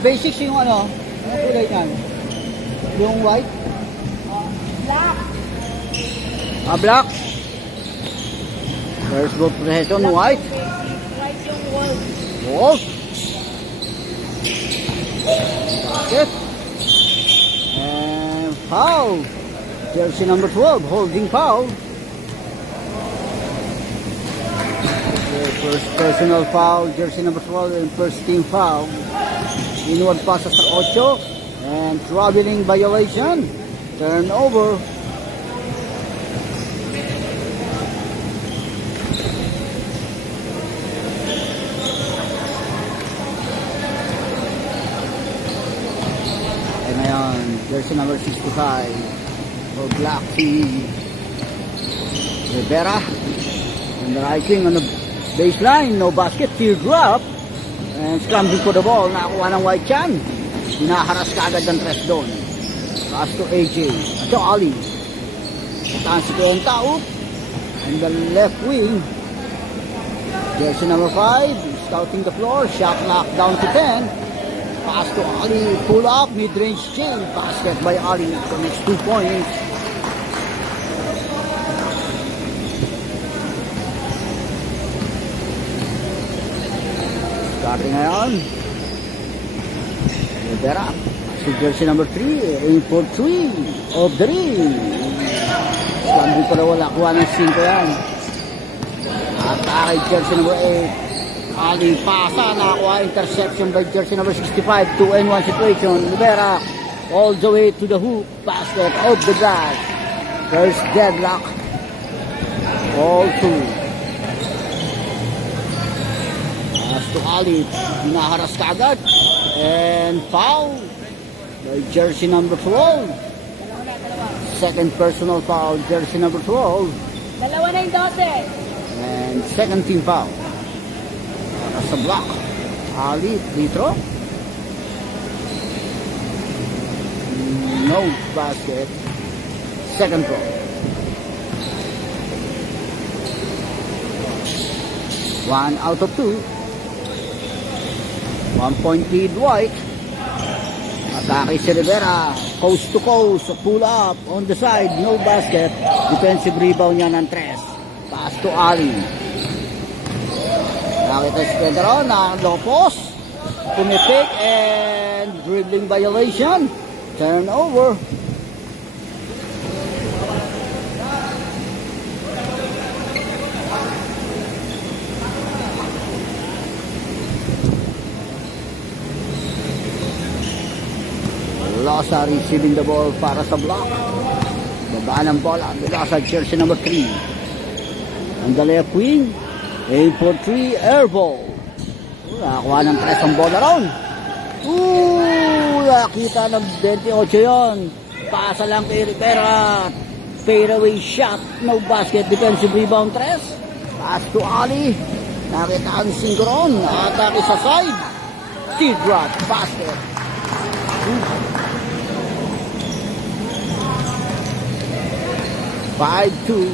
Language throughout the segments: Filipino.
Basics yung ano kulay niyan? Yung white? Black. Black. There's good possession, white. White yung wall. Wolf. Basket. And foul. Jersey number 12, holding foul. The first personal foul, jersey number 12, and first team foul. Inward passes sa 8. And traveling violation. Turnover. And ngayon, jersey number 65 for Black Sea. Rivera. And the right wing on the baseline. No basket. Teardrop. And scrambling for the ball. Nakakuha ng White Chan. Hinaharas ka agad ng tres doon. Pass to AJ. Ito Ali. Tataan si Kenta. And the left wing. Jersey number 5. Scouting the floor. Shot lock down to 10. Pass to Ali. Pull up. Mid-range chain. Basket by Ali. The next 2 points. Starting ngayon. Rivera. Si jersey number 3. Aim for 3. Of the ring. Slambi pa na wala. Kuha ng 5 yan. Atake jersey number 8. Ali pasa. Nakakuha interception by jersey number 65. 2-and-1 situation. Rivera. All the way to the hoop. Basket of the glass. First deadlock. All two. Pass to Ali. Hinaharas ka agad. And foul by jersey number 12. Second personal foul, jersey number 12. Dalawa na yung 12. And second team foul. Para sa block. Ali, free throw. No basket. Second throw. One out of 2. 1-point lead White. Atake si Rivera. Coast to coast. Pull up on the side. No basket. Defensive rebound niya ng tres. Pass to Ali. Nakita si Pedro na low post. Pumipik and dribbling violation. Turnover. Losa receiving the ball para sa block. Babaan ng bola. Losa jersey number 3. On the left wing. Aim for 3. Air ball. Nakakuha ng tres ang bola round. Nakita ng 28 yun. Pasa lang kay Rivera. Fadeaway shot. No basket. Defensive rebound tres. Pass to Ali. Nakita ang Singron. Atake sa side. Teardrop. Basket. 5-2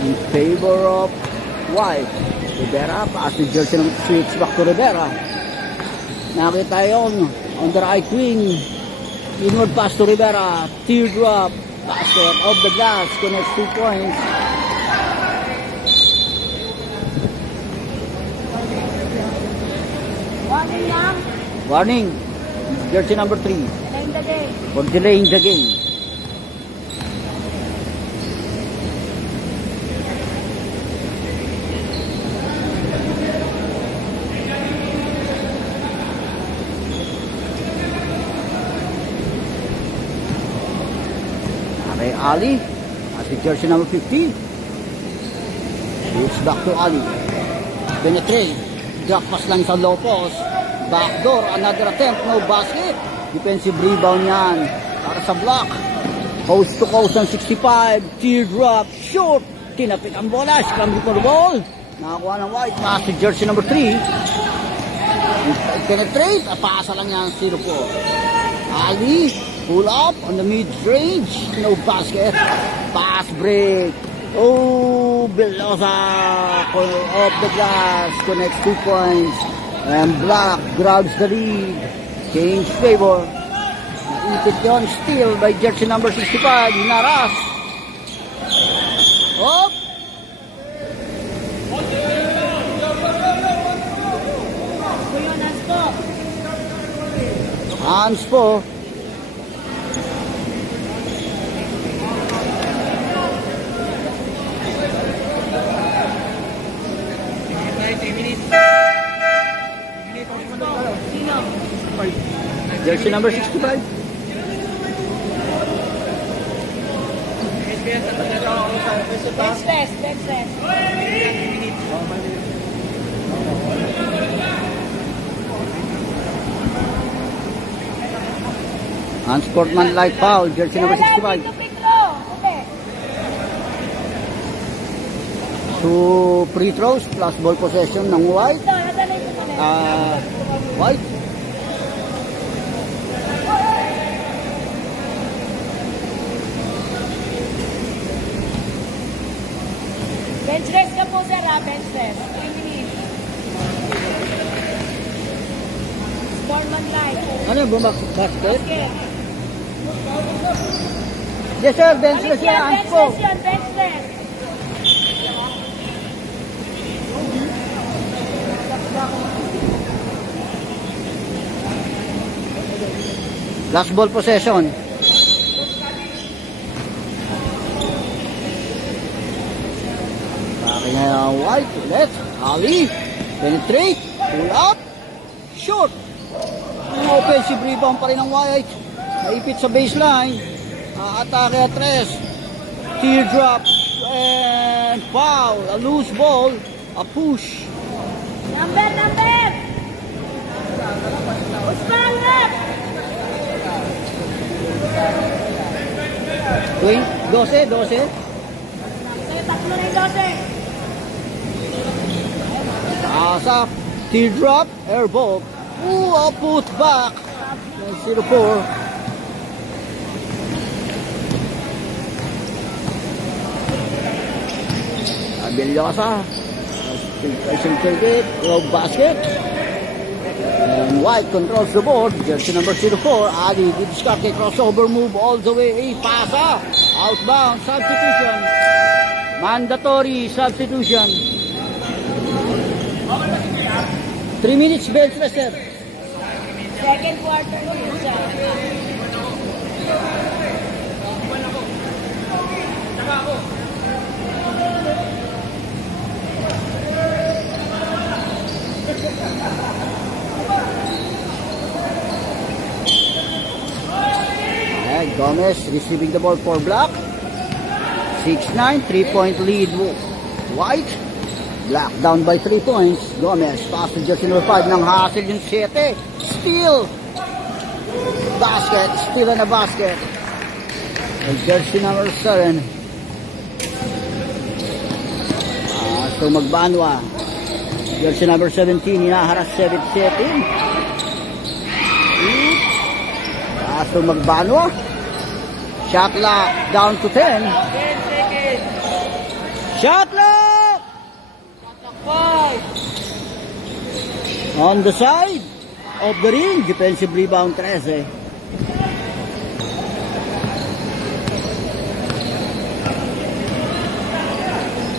in favor of White. Rivera, pass to jersey ng switch back to Rivera. Nakita yon on the right wing. Inward pass to Rivera. Teardrop. Basket of the glass. Connects 2 points. Warning lang. Warning. Jersey number 3. Delaying the game. For delaying the game. Ali, as the jersey number 15. It's back to Ali. Penetrate. Drop pass lang sa low post. Backdoor, another attempt, no basket. Defensive rebound yan para sa block. Coast to coast ng 65. Teardrop, short. Tinapik ang bola. Scramble for the ball. Nakakuha ng White. Pass to jersey number 3. Penetrate. Pasa lang yan 0-4. Ali. Pull up on the mid-range. No basket. Pass break. Oh, Belosa off the glass. Connects 2 points. And Black grabs the lead. Change favor. Naipit yun. Steal by jersey number 65. Hinaras. Op! Kuya, Naspo. Hands po. Sino? Jersey number 65. Bench test, bench test. Unsportsmanlike foul. Jersey number 65. Okay. 2 free throws plus ball possession ng White. Ito, nasa na ito na. White. Bench rest ka po, sir, ha? Bench rest. 3 minutes. Sportman life. Ano yung basket? Basket. Yes sir, bench rest yan. Bench Hands po. rest yun, bench rest. Last ball possession. Bakit na White. Ulit. Ali. Penetrate. Pull up. Shoot. Offensive rebound pa rin ng White. Naipit sa baseline. Atake at tres. Teardrop. And foul. A loose ball. A push. Number. Usman left. 12. Tatlo na yung 12. Asak. Teardrop. Air ball. Ooh, a put back. 0-4. Abeliosa. Take it. Low basket. And White controls the board. Jersey number 04. Ali Didskake crossover move all the way. Pasa. Outbound. Substitution. Mandatory substitution. 3 minutes bench rest, sir. Second quarter na yun siya. And Gomez receiving the ball for Black. 6-9, 3-point lead. White. Black down by 3 points. Gomez pass to jersey number 5 ng hassle yung 7. Steal. Basket. Steal on a basket. And jersey number 7. So Magbanwa. Jersey number 17. Hinaharas 7-7. So Magbanwa. Shot clock down to 10. Shot clock! On the side of the ring, defensive rebound 13.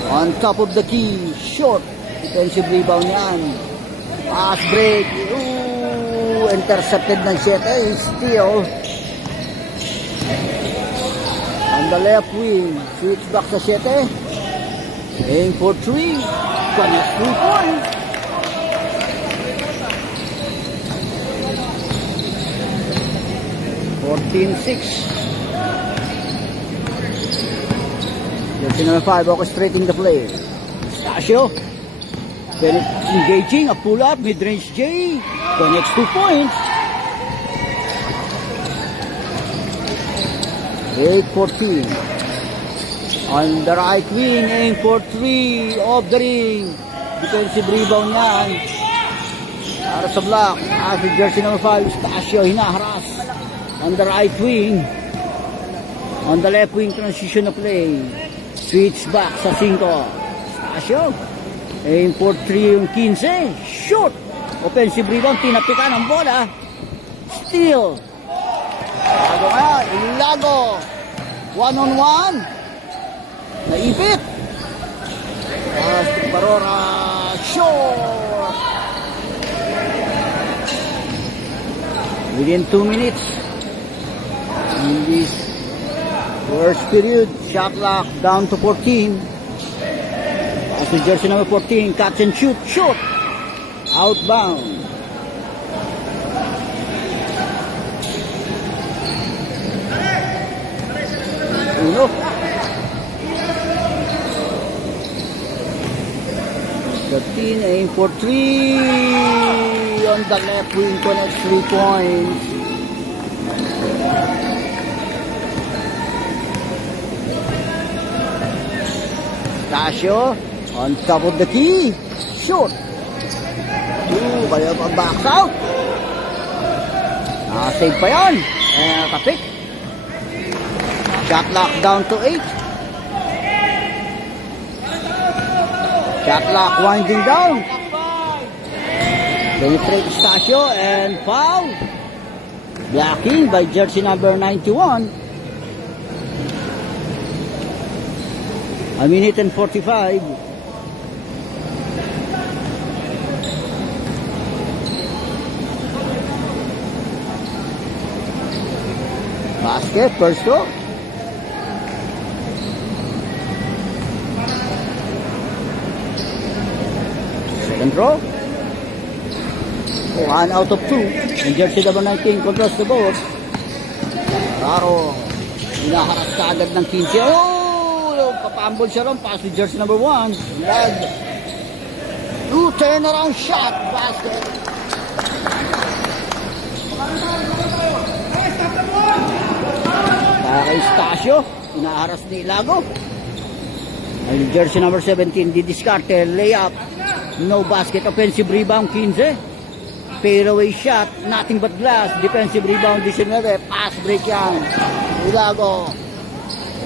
On top of the key, short, defensive rebound yan. Pass break, ooh, intercepted ng 7, steal. On the left wing, switch back sa 7. Aim for 3. Connects 2 points. (14-6). Jersey number 5 orchestrating the play. Stasio. Engaging a pull-up, mid-range J. Connects 2 points. 8-14. On the right wing, aim for 3 off the ring. Defensive rebound yan. Para sa Black. As jersey number 5, Stasio hinaharas. On the right wing. On the left wing, transition na play. Switch back sa 5. Stasio. Aim for 3 yung 15. Shoot! Offensive rebound, tinapikan ang bola. Steal. Ilago kaya, Ilago. One-on-one. Naipit. Parora, short. Within 2 minutes. In this first period, shot clock down to 14. As the jersey number 14, catch and shoot, shoot. Outbound. Uno. Thirteen, aim for 3. On the left wing, connects 3 points. Tasio on top of the key. Shoot. Kaya pa back out. Save pa yan. Kapik. Shot lock down to 8. Shot lock winding down. Penetrate Stasio and foul. Blocking by jersey number 91. A minute and 45. Basket, first throw. Second throw. 1 out of 2. And jersey number 19 controls the board. Claro, hinaharas ka agad ng 15. Oh! Papambol siya ron. Pass to jersey number 1. Lag. 2 turnaround shot. Basket. Para kay Stasio. Hinaharas ni Ilago. Ang jersey number 17. Didiskarte. Layup. No basket. Offensive rebound 15. Fadeaway shot, nothing but glass. Defensive rebound, 19. Pass break yan. Ilago.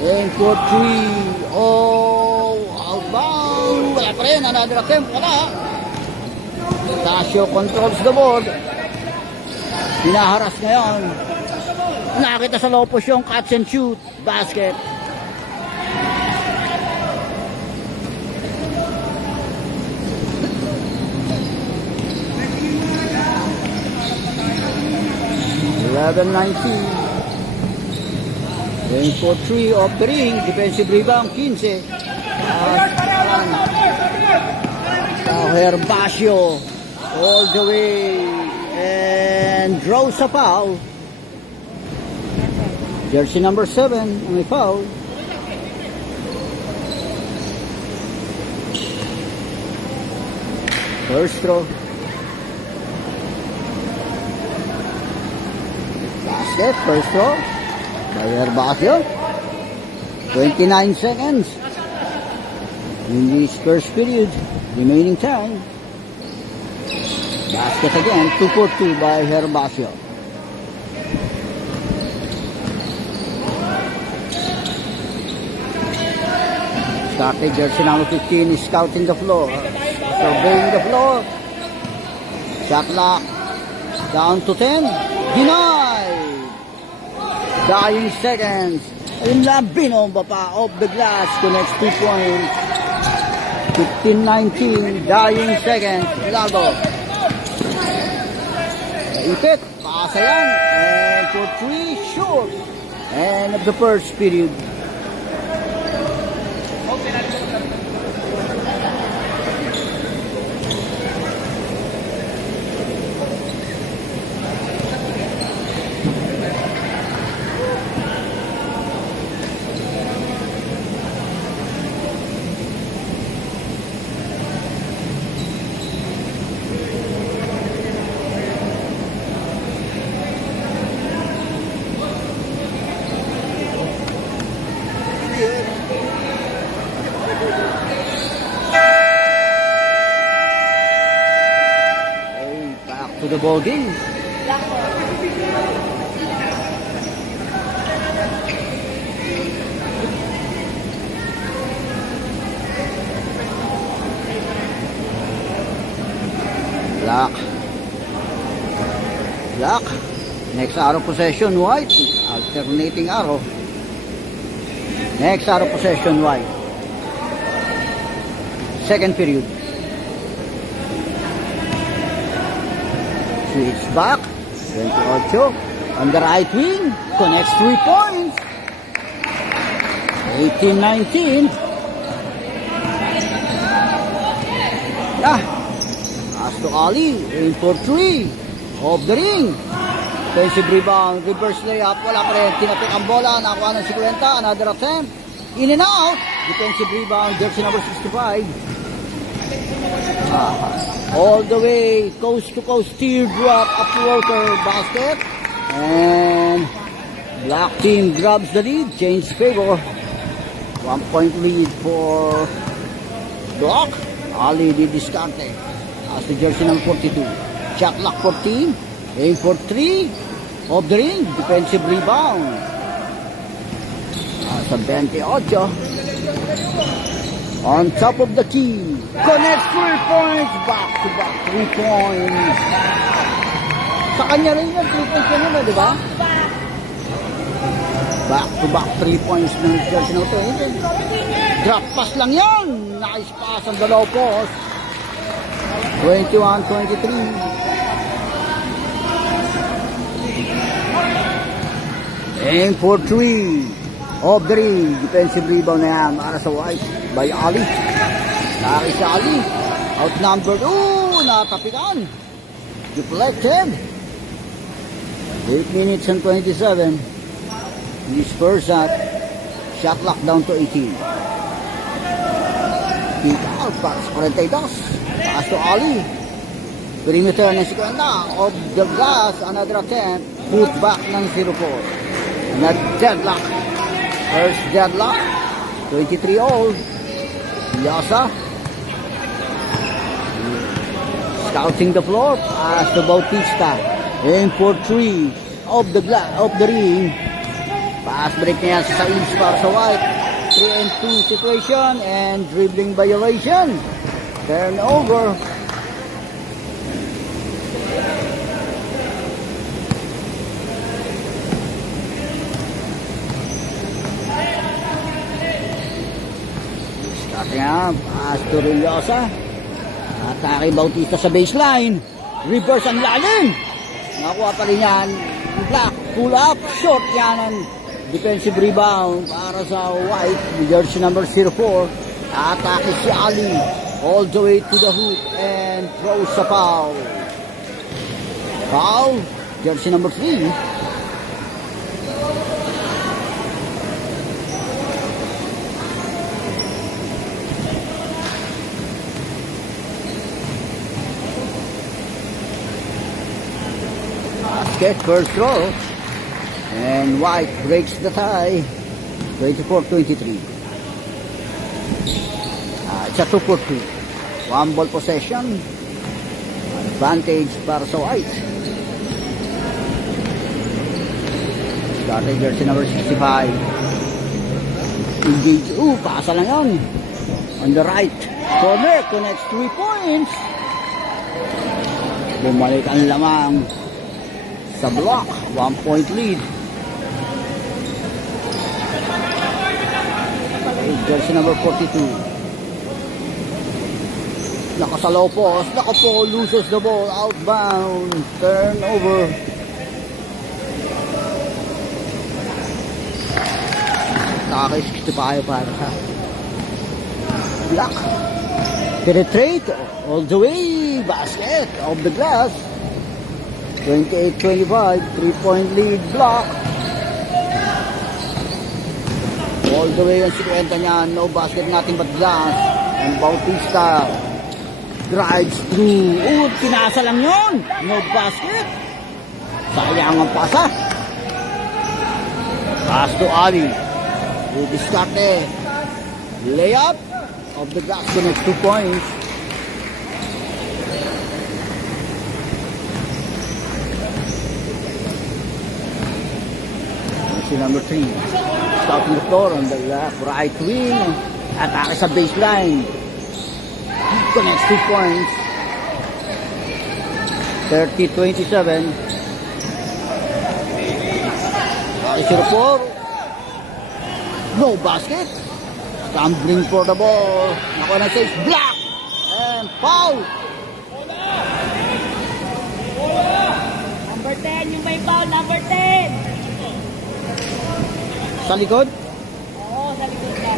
Aim for 3. Oh, outbound. Wala pa rin. Another attempt. Wala. Tasio controls the board. Hinaharas ngayon. Nakita sa low post yung catch and shoot. Basket. Going for 3 off the ring. Defensive rebound 15. Herbacio all the way and draws a foul. Jersey number 7 on the foul. First throw. Basket, first throw by Herbacio. 29 seconds in this first period. Remaining time. Basket again, 2 for 2 by Herbacio. Started jersey number 15 is scouting the floor. Surveying the floor. Shot clock down to 10. Denied. Dying seconds. Ayun lang, binomba pa off the glass. Connects 2 points. 15-19. Dying seconds. Lago. Ipit. Pasa yan. And for 3, short. End of the first period. To the ball game. Black. Black. Next arrow possession, white. Alternating arrow. Next arrow possession, white. Second period. Switch back. 28. On the right wing. Connects 3 points. 18-19. Yeah. Pass to Ali. Aim for 3. Off the ring. Defensive rebound. Reverse layup. Wala pa rin. Tinapik ang bola. Nakuha ng 50. Another attempt. In and out. Defensive rebound. Jersey number 65. All the way. Coast to coast. Teardrop. Upworker basket. And black team grabs the lead. Change favor. 1 point lead for Block. Ali di Discarte. As the jersey number 42. Shot clock 14. Aim for 3. Off the ring. Defensive rebound. Sa 28. On top of the key. Connects 3 points. Back to back 3 points. Sa kanya rin yan. 3 points kanina, di ba? Back to back 3 points ng jersey number 20. Drop pass lang yan. Nice pass ang dalaw post. 21-23. Aim for 3. Off the ring. Defensive rebound na yan. Para sa white. By Ali. Laki si Ali. Outnumbered. Ooh, natapikan. Deflected. 8 minutes and 27. His first shot. Shot clock down to 18. Kick out para sa 42. Pass to Ali. Perimeter ng 50. Off the glass. Another attempt. Put back ng 0-4. Not deadlock. First deadlock. 23 old. Yasa. Scouting the floor. Pass to Bautista. Aim for 3. Off the glass. Off the ring. Pass break niya sa Sainz para sa white. 3-2 situation and dribbling violation. Turnover. Start niya. Pass to Rullosa. Atake Bautista sa baseline. Reverse ang lalim. Nakuha pa rin yan. Black. Pull up. Short yan ang defensive rebound para sa white. Jersey number 04. Atake si Ali. All the way to the hoop and throws sa foul. Foul. Jersey number 3. Basket first throw. And white breaks the tie. 24-23. It's a 2 for 2. 1 ball possession. Advantage para sa white. Starting jersey number 65. Engage. Pasa lang yan. On the right corner. Connects 3 points. Bumalik ang lamang sa block. 1 point lead. Jersey number 42. Nakasalaw post. Nakapo. Loses the ball. Outbound. Turnover. Nakaka-65 para sa Black. Penetrate. All the way. Basket. Off the glass. 28-25. 3-point lead. Block. All the way ang 50 niya. No basket, nothing but glass. And Bautista drives through. Pinasa lang yun. No basket. Sayang ang pasa. Pass to Ali. Discarte. Layup. Of the glass connects 2 points. Number 3. Scouting the floor on the left, right wing. Atake sa baseline. Connects 2 points. 30-27. 30-4. No basket. Scrambling for the ball. Nakuha na 6. Block. And foul. Number 10, yung may foul, number 10. Sa likod. Oo, sa likod ka.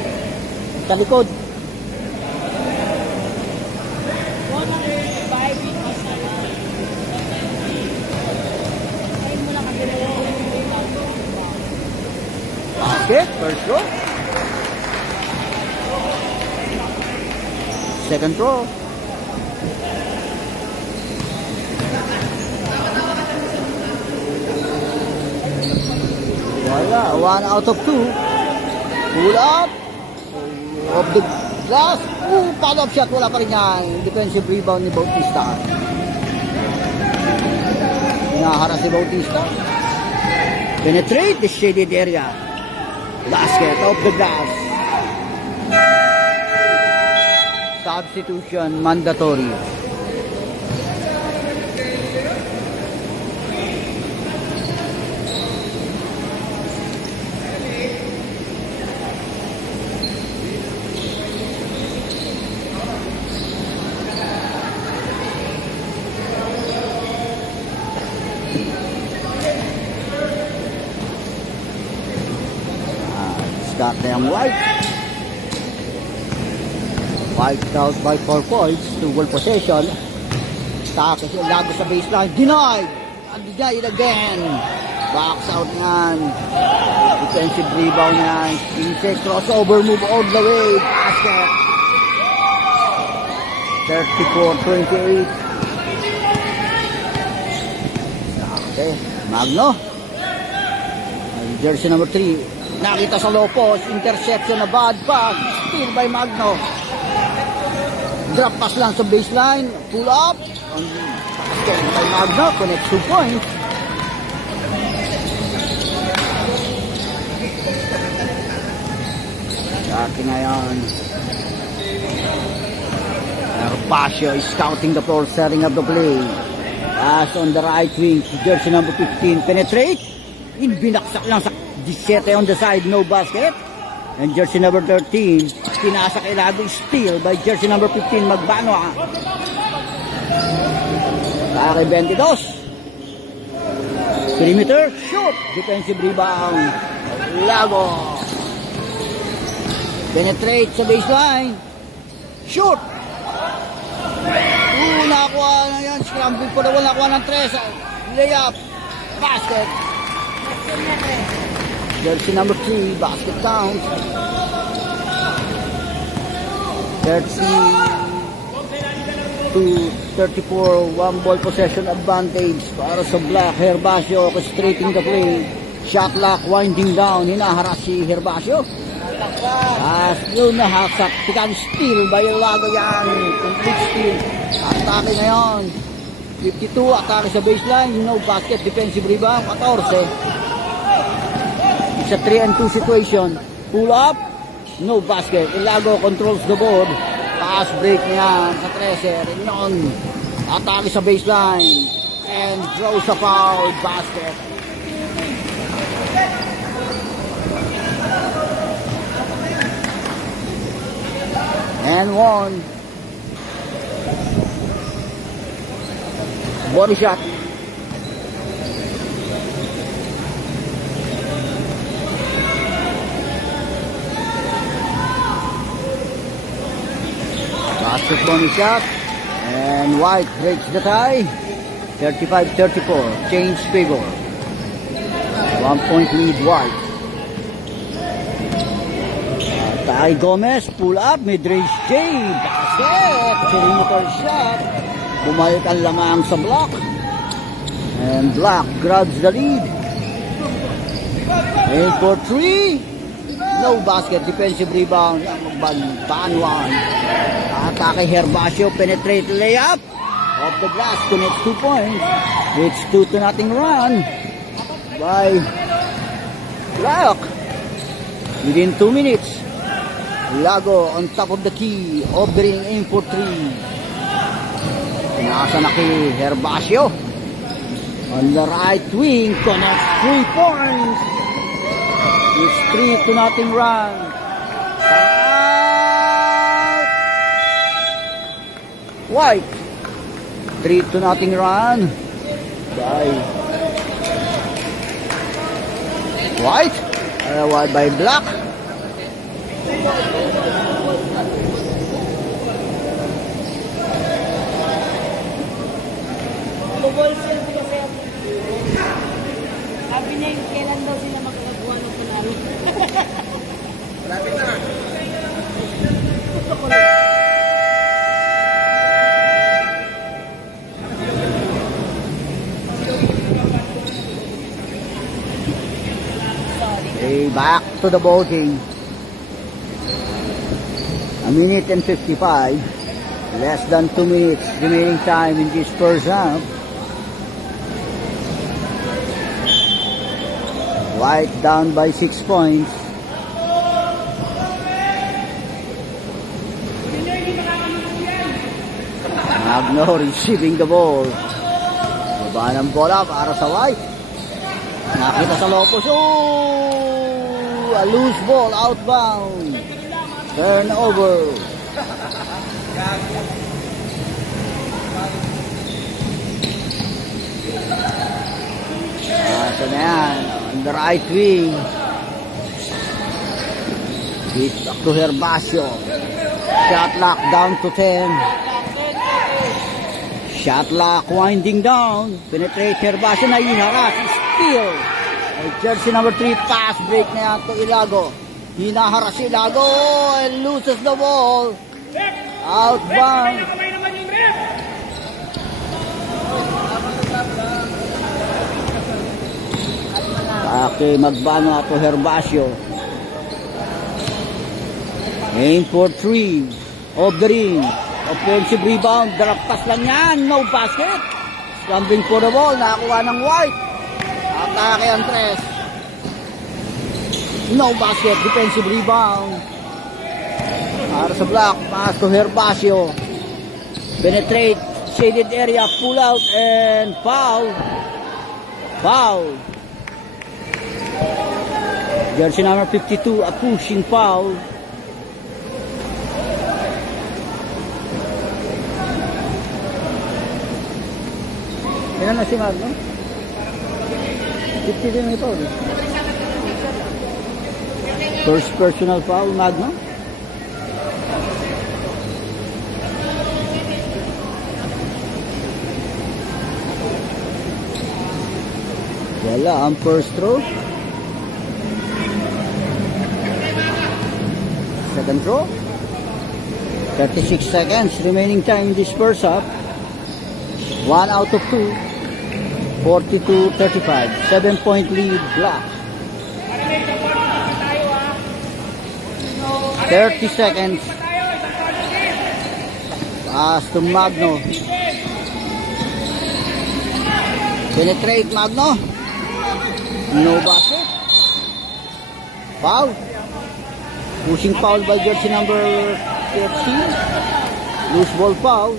Sa likod. One number 5, because ayun mo lang kasi yung may foul. Basket. First throw. Second throw. Wala. 1 out of 2. Pull up. Off the glass. Follow-up shot. Wala pa rin yan. Defensive rebound ni Bautista. Hinaharap si Bautista. Penetrate the shaded area. Basket off the glass. Substitution mandatory. Start na yung White. White out by 4 points. 2 ball possession. Tapos yung lago sa baseline. Denied! And denied again. Box out yan. Defensive rebound yan. Inside crossover move all the way. Basket. 34-28. Okay. Magno. Jersey number 3. Nakita sa low post, interception na bad pass, steal by Magno. Drop pass lang sa baseline, pull up, basket by Magno, connects 2 points. Dati na yan. Herbacio is scouting the floor, setting up the play. Pass on the right wing, jersey number 15, penetrate. Binaksak lang sa 17 on the side, no basket. And jersey number 13, tinasa kay Lago, steal by jersey number 15, Magbano. Kaya 22. Perimeter, shoot. Defensive rebound. Lago. Penetrate sa baseline. Shoot. Nakuha na yan. Scramble for the wall. Nakuha ng 3. Layup. Basket. Jersey number 3, basket count. 32-34, 1 ball possession advantage para sa Black. Herbacio orchestrating the play. Shot clock winding down. Hinaharap si Herbacio. As yun nahasak. Tikang steal by Lago yan. Complete steal. Atake na yan. 52, atake sa baseline. No basket, defensive rebound. 14. It's a 3-2 situation. Pull up, no basket. Ilago controls the board. Pass break niya sa 13. Rinyon. Atake sa baseline. And throws a foul. Basket. And 1. Body shot. Basket bonus shot, and White breaks the tie. 35-34, change figure. 1 point lead White. Ty Gomez, pull up, mid-range J, basket, perimeter shot. Bumayot ang lamang sa block. And Black grabs the lead. And for 3. No basket, defensive rebound. Banwan. Atake Herbacio, penetrate layup. Off the glass, connects 2 points. It's 2-0 run by Black. Within 2 minutes. Lago on top of the key, offering aim for 3. Nasa na kay Herbacio. On the right wing, connects 3 points. It's 3-0 run. Out. White. 3-0 run. By White. White by Black. Bubulsil ko kasi ako. Sabi niya yung kailan daw sila magkakabuha ng panalo. Malapit na. Gusto ko lang. Okay, back to the voting. A minute and 55. Less than 2 minutes remaining time in this first half. White down by 6 points. Magno receiving the ball. Baba ng bola para sa White. Nakita sa Lopez. Oh! A loose ball outbound. Turnover. Ito na yan. On the right wing. Hit back to Herbacio. Shot lock down to 10. Shot lock winding down. Penetrate Herbacio na iharas. Steal. Jersey number 3 pass break na yan to Ilago. Hinaharas si Ilago and loses the ball. Outbound. Okay, magbano ato Herbacio. Aim for 3. Off the ring. Offensive rebound. Daraptas lang yan. No basket. Scrambling for the ball. Nakakuha ng White. Atake Andres. No basket. Defensive rebound. Para sa Black. Pass to Herbacio. Penetrate. Shaded area. Pull out and foul. Foul. Jersey number 52. A pushing foul. Ilan na si Magno? 50 din ito. First personal foul, Magno. Wala, ang first throw. Second throw. 36 seconds remaining time in this first half. 1 out of 2. 42-35. 7-point lead, Black. 30 seconds. Pass to Magno. Penetrate Magno. No basket. Foul. Pushing foul by jersey number 13. Loose ball foul.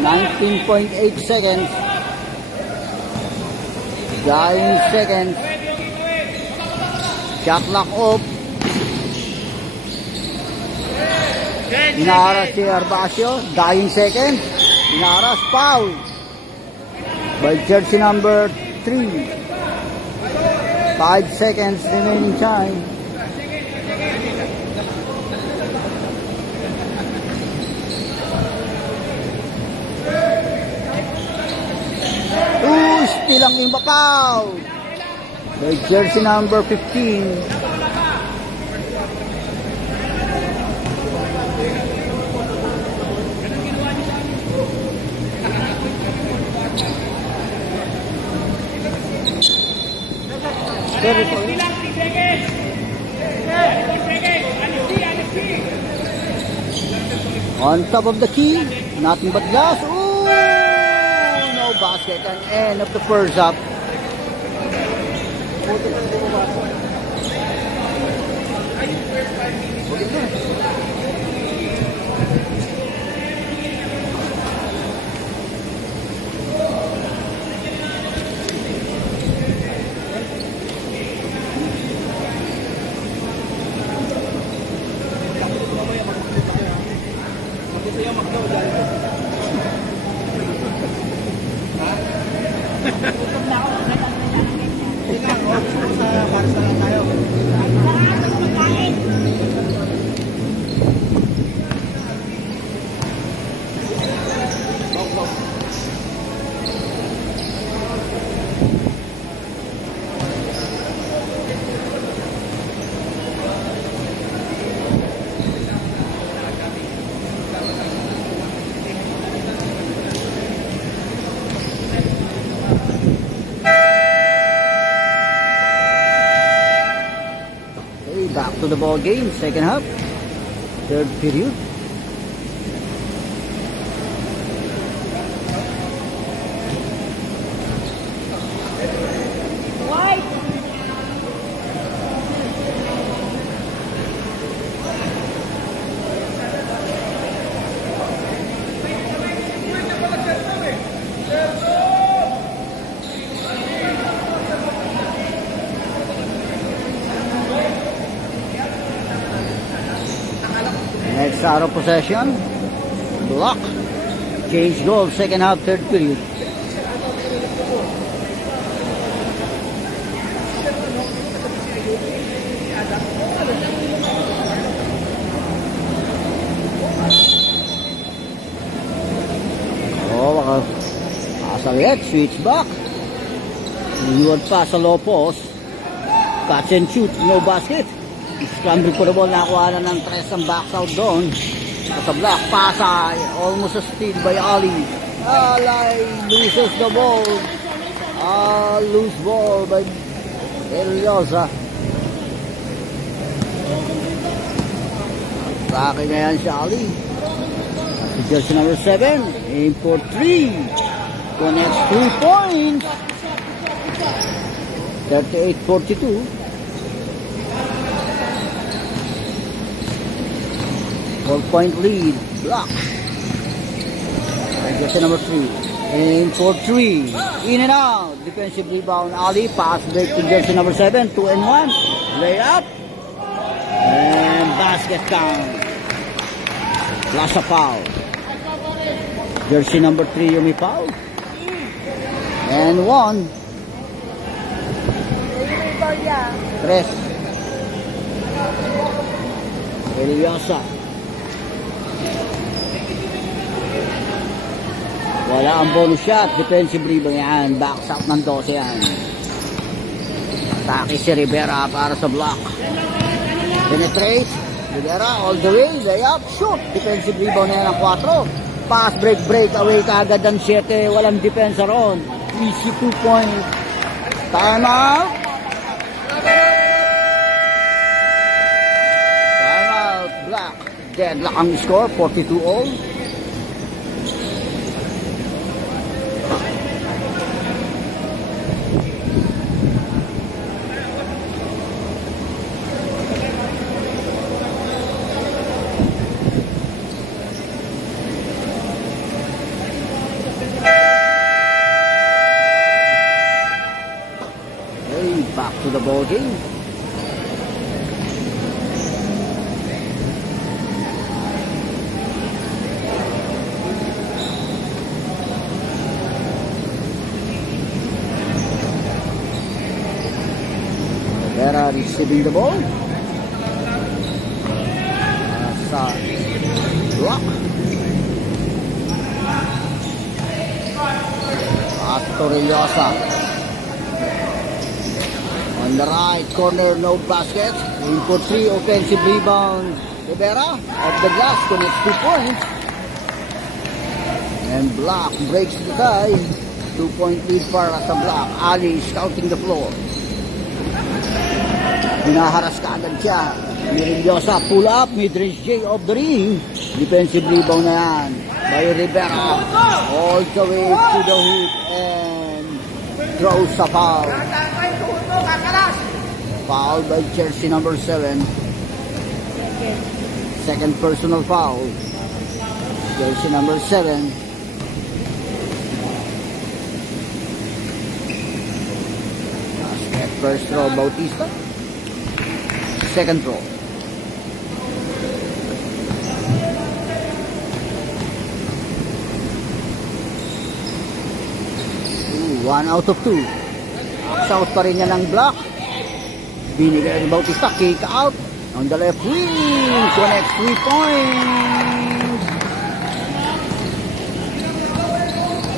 19.8 seconds. Dying seconds. Shot lock off. Inaras si Herbacio. Dying seconds. Inaras foul by jersey number 3. 5 seconds remaining time. Stilang yung bakaw. By jersey number 15. On top of the key, nothing but glass. Ooh, no basket. And end of the first half. the ball game, second half, third period. White. Next out of possession, block, change goal, second half, third period. Oh, Asaliet, switch back. Iwan pa sa low post. Catch and shoot, no basket. Scramble for the ball, nakuha na ng tres ang box out doon. Sa block, pasa, almost a steal by Ali. Ali loses the ball. Loose ball by Eliosa. Laki na yan si Ali. Jersey number 7, aim for 3. Connects 3 points. 38-42. 4-point lead. Block. Jersey number 3, aim for 3. In and out. Defensive rebound. Ali. Pass break to jersey number 7. 2 and 1. Layup. And basket count. Plus a foul. Jersey number 3 yung may foul. And 1. Tres. Eliosa. Wala ang bonus shot. Defensive rebound yan. Backs out ng 12 yan. Atake si Rivera para sa block. Penetrate. Rivera all the way. Layup. Shoot. Defensive rebound yan ng 4. Pass, break away kaagad ang 7. Walang depensa ron. Easy 2 point. Time out. Time out. Black. Deadlock ang score. 42-all. Back to the ball game. Rivera receiving the ball. Sa block. Astoriosa. On the right corner, no basket. Aim for 3, offensive rebound. Rivera off the glass, connects 2 points. And Block breaks the tie. 2-point lead para sa Block. Ali scouting the floor. Hinaharas ka agad siya. Mirillosa pull up, mid-range J off the ring. Defensive rebound na yan by Rivera. All the way to the hoop and throws a foul. Foul by jersey number 7. Second personal foul. Jersey number 7. Basket first throw Bautista. Second throw. One out of 2. South pa rin yan ng Block. Binigay ni Bautista, kick out on the left wing, connects 3 points.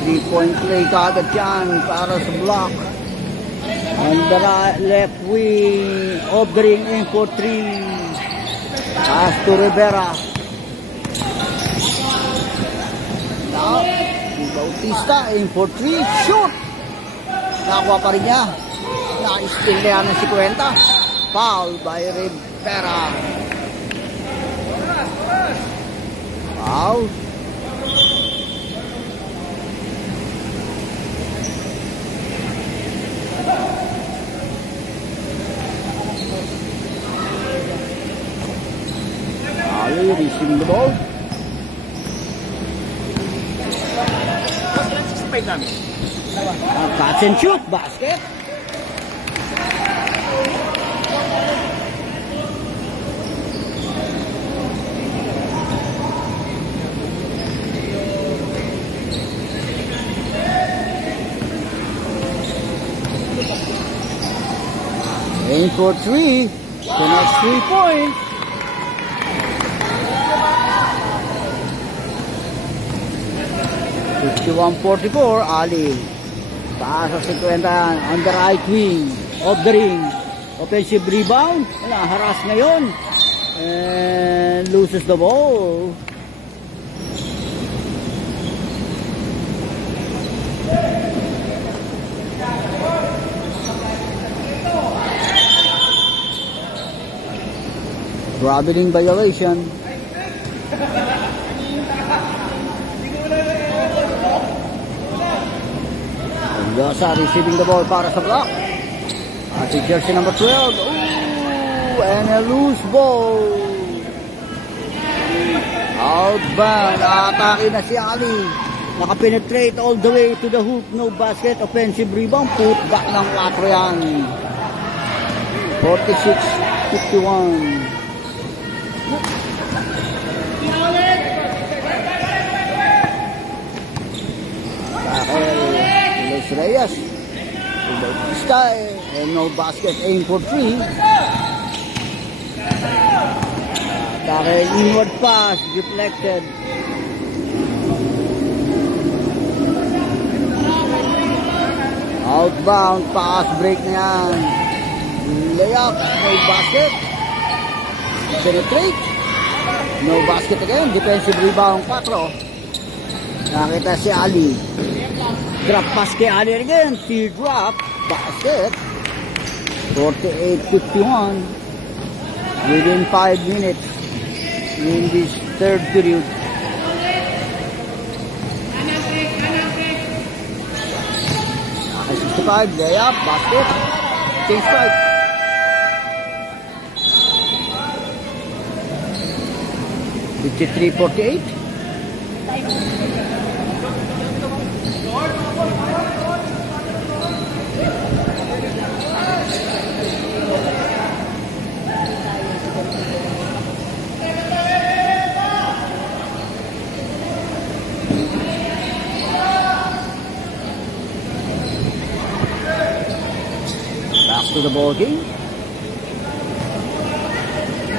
3-point play kaagad yan para sa Block. On the left wing, off the ring, in for 3. Pass to Rivera. Now, Bautista, in for 3, shoot! Nakuha pa rin niya. Na-steal na yan ng 50. Foul by Pera. Foul. Ali receiving the ball. Ilan 65 namin? Catch and shoot. Basket. Aim for three. The next 3 points. (51-44). Ali. Taas sa 50 on the right wing of the ring. Offensive rebound. Wala, harass ngayon. And loses the ball. Traveling violation. Mendoza receiving the ball para sa block. At si jersey number 12. Ooh, and a loose ball. Outbound. Atake na si Ali. Nakapenetrate all the way to the hoop. No basket. Offensive rebound. Put back ng 4 yan. 46-51. Luis Reyes. Sky. And no basket. Aim for 3. Dahil inward pass. Deflected. Outbound pass. Break na yan. Layup. No basket. Penetrate. No basket again. Defensive rebound 4. Nakita si Ali. Drop pass kay Ali again. Teardrop. Basket. 48-51. Within 5 minutes in this third period. Okay, 65. Layup. Basket. Change strike. (53-48). Back to the ball game.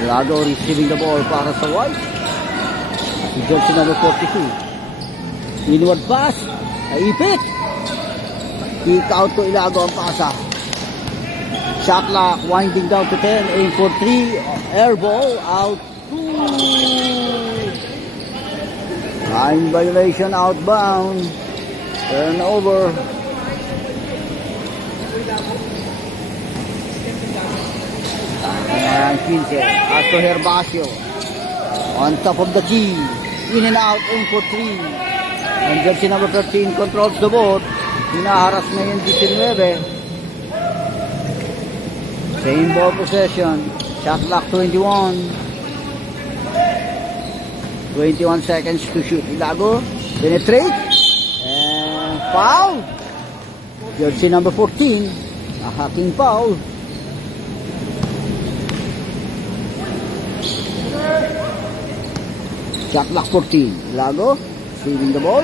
Lago receiving the ball para sa White. Si jersey number 42. Inward pass. Naipit. Kick out to Ilago ang pasa. Shot clock winding down to 10. Aim for 3. Air ball. Out 2. Line violation outbound. Turnover. Ayan, 15. Asto Herbacio. On top of the key. In and out. Aim for 3. And jersey number 13 controls the board. Hinaharas na yung 19. Same ball possession. Shot clock 21. 21 seconds to shoot. Ilago. Penetrate. And foul. Jersey number 14. A hacking foul. Shot clock 14. Ilago. Receiving the ball.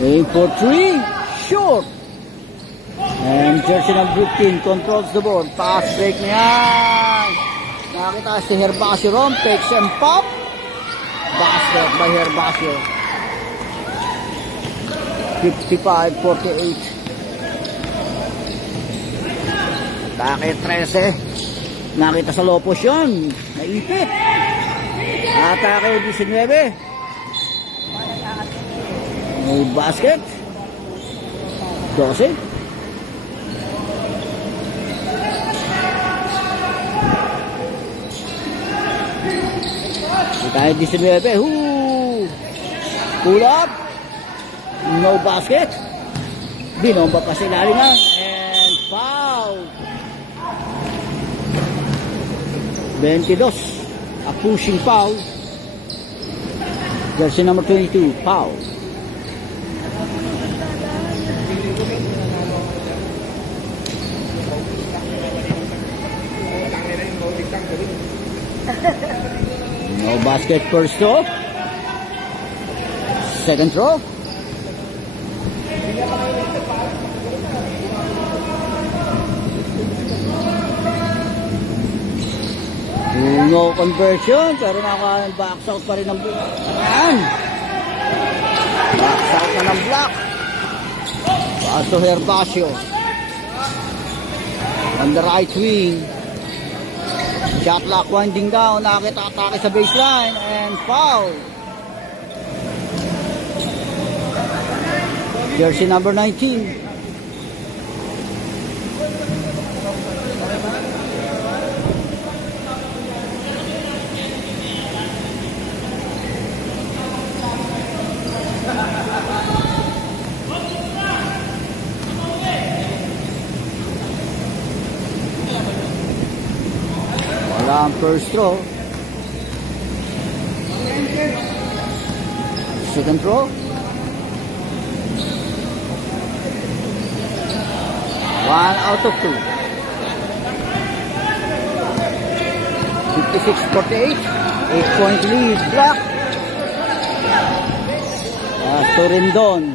Aim for 3. Short. And jersey number 15 controls the board. Pass break na yan. Nakita si Herbacio Rompex and pop. Basket by Herbacio. 55-48. Atake 13. Nakita sa Lopos yun. Naipit. Atake 19. May basket. 12. Tayo 19. Pull up. No basket. Binomba pa sa ilalim na. And foul. 22. A pushing foul. Jersey number 22. Foul. No basket first throw. Second throw. No conversion, pero naka-box out pa rin ng block. Ayan. Box out na ng block. Pass to Herbacio. On the right wing. Shot clock winding down. Nakita-atake sa baseline. And foul. Jersey number 19. Wala ang first throw. Second throw. One out of two. 56-48. 8-point lead. Block. Torindon.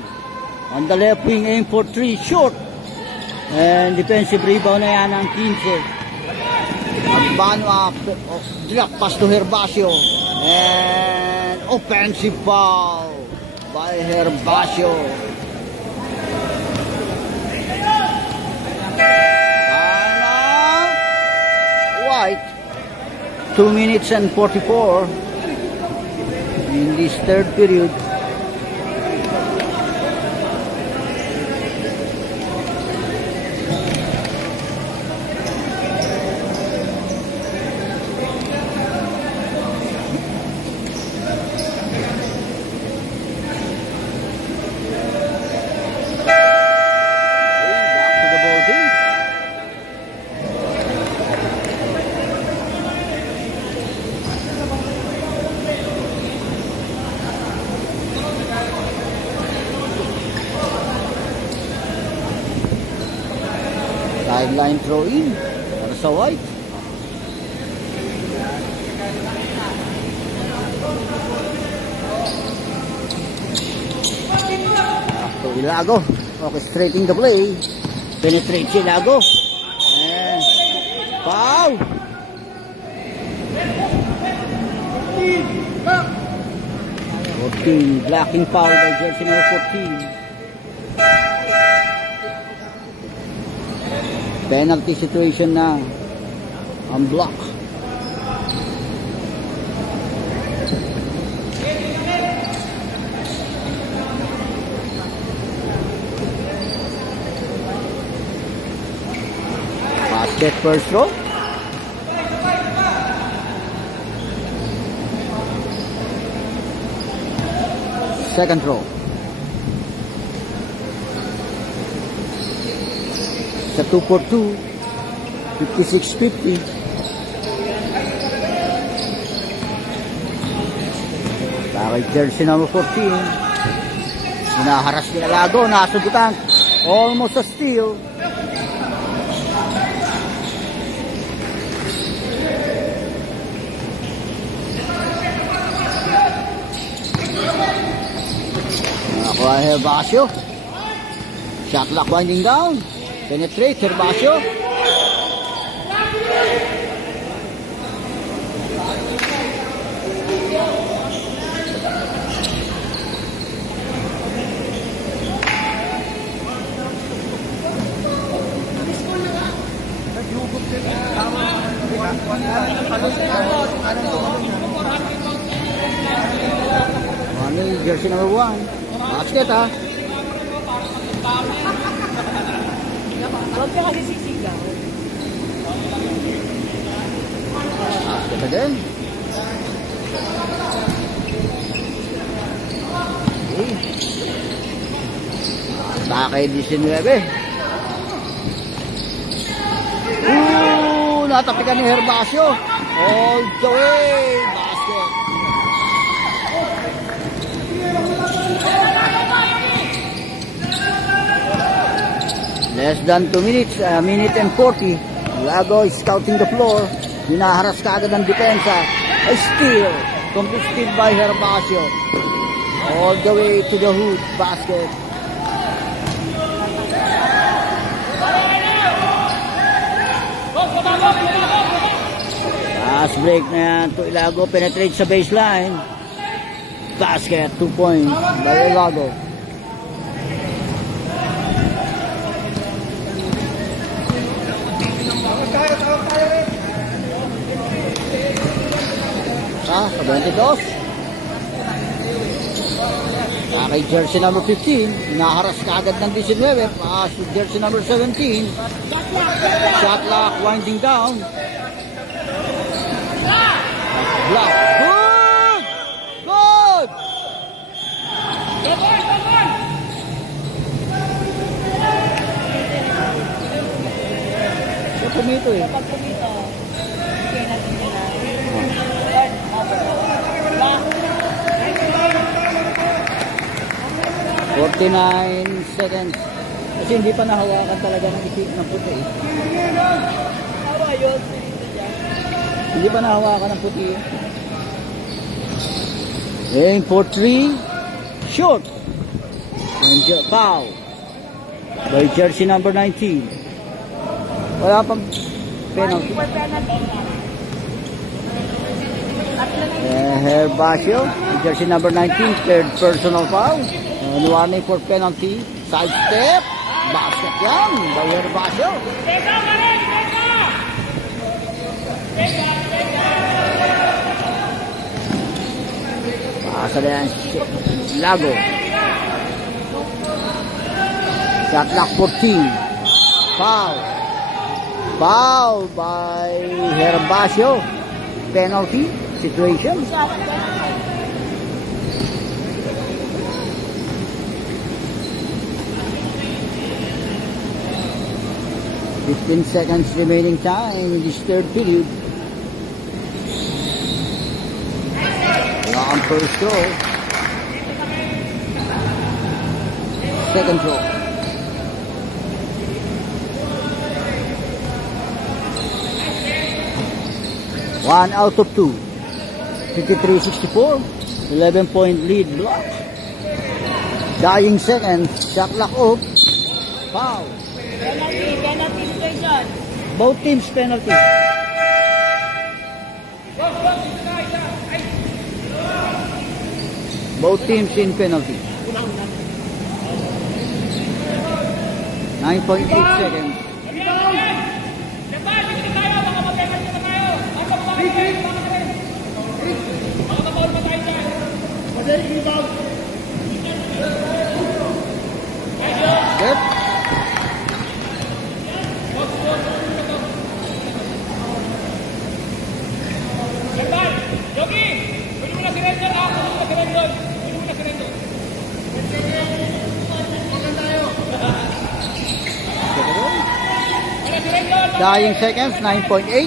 On the left wing, aim for three. Short. And defensive rebound na yan ang 15. Agbanwa, drop pass to Herbacio. And offensive foul by Herbacio. Timeout. White. 2 minutes and 44 in this third period. Sideline throw in para sa White. After Ilago, orchestrating the play. Penetrate si Ilago. And foul. Blocking foul by jersey number 14. Penalty situation na ang block. Basket first throw. Second throw. Sa 2 for 2, 56-50. Bakit jersey number 14. Hinaharas ni Ilago, nasugutan. Almost a steal. Nakakuha Herbacio. Shot clock winding down. Penetrate, Herbacio. Ano yung jersey number 1? Basket ha. Huwag ka kasi sisigaw. Basket again. Bakay 19. Natapikan ni Herbacio. All the way. Basket. Less than 2 minutes. A minute and 40. Lago is scouting the floor. Hinaharas ka agad ng depensa. A steal. Complete steal by Herbacio. All the way to the hoop. Basket. Fast break na yan to Ilago, penetrate sa baseline. Basket, 2 points by Ilago. Sa 22. Kay jersey number 15, naharas ka agad ng 19. Jersey number 17. Shot clock winding down. Block. Good! Good! Ito pumito eh. Kapag pumito, okay na din nila. Turn over. Block. 49 seconds. Kasi hindi pa nahawakan talaga ng isip ng puti. Tawa yun. Hindi pa nahawakan ng puti. Aim for 3. Short. And foul. By jersey number 19. Wala pang penalty. Herbacio. Jersey number 19. Third personal foul. And warning for penalty. Side step. Basket yan. By Herbacio. Pasa na yan. Lago. Shot clock 14. Foul. Foul by Herbacio. Penalty situation. 15 seconds remaining time in this third period. Wala ang first throw. Second throw. One out of two. 53-64. 11-point lead block. Dying seconds. Shot clock off. Foul. Penalty situation. Both teams penalty. Both teams in penalty. 9.8 seconds. Set. Dying seconds, 9.8.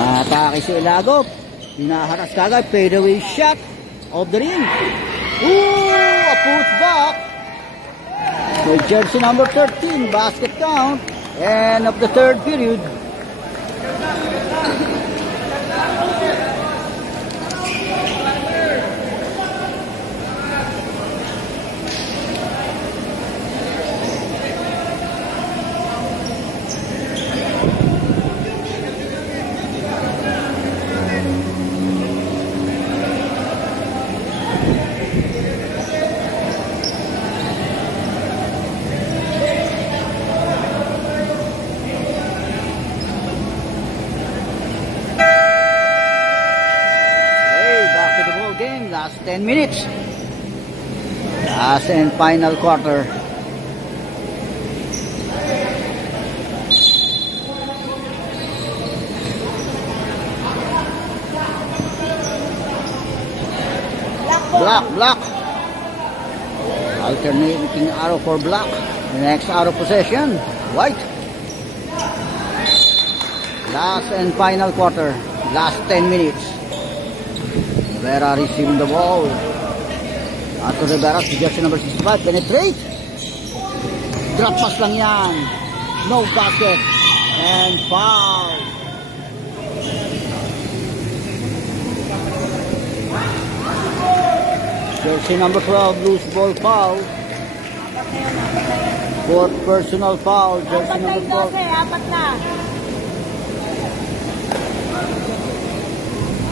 Atake si Ilago. Hinaharas kagad, fadeaway shot of the ring. A putback. So jersey number 13, basket count. End of the third period. Last 10 minutes. Last and final quarter. Black. Alternating arrow for black. The next arrow possession, white. Last and final quarter. Last 10 minutes. Rivera receiving the ball. Ato Rivera, jersey number 65, penetrate. Drop pass lang yan. No basket. And foul. Jersey number 12, loose ball foul. Fourth personal foul. Jersey Apat na number yung 12. 12, apat na.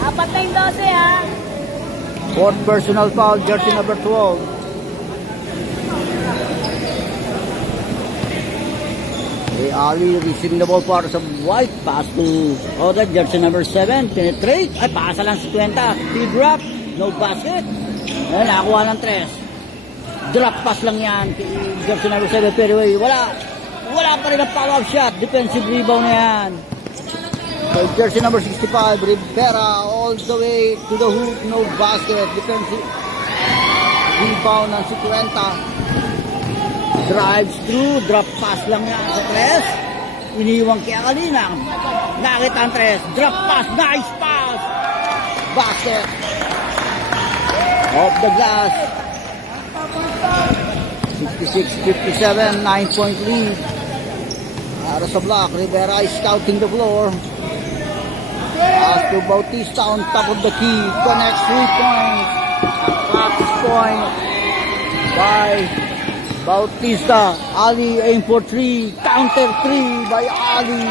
Apat na yung 12, ha? Fourth personal foul. Jersey number 12. Ray Ali receiving the ball for some white. Pass to Odette. Jersey number 7. Penetrate. Ay, pasa lang si Cuenta. Feed drop. No basket. Ayan, nakakuha ng 3. Drop pass lang yan. Jersey number 7. Pero wala pa rin ang follow-up shot. Defensive rebound na yan. So, jersey number 65. Rivera all the way to the hoop. No basket. Defensive rebound ng si Cuenta. Drives through. Drop pass lang yan sa 3. Iniwang kaya kanina. Nakita ang 3. Drop pass. Nice pass. Basket. Off the glass. 66-57, 9-point lead. Para sa block, Rivera is scouting the floor. Pass to Bautista on top of the key. Connects 3 points. Clock point by Bautista. Ali aim for 3. Counter 3 by Ali.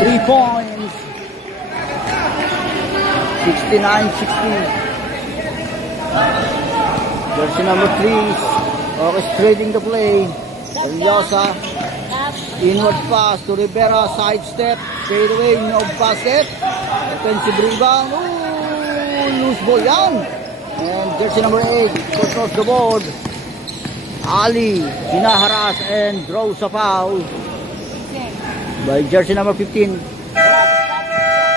3 points. 69-60. Jersey number 3 orchestrating the play. Eliosa, inward pass to Rivera, sidestep, fade away, no basket. Defensive rebound, loose ball yan. And jersey number 8 controls the board. Ali, hinaharas and draws a foul by jersey number 15.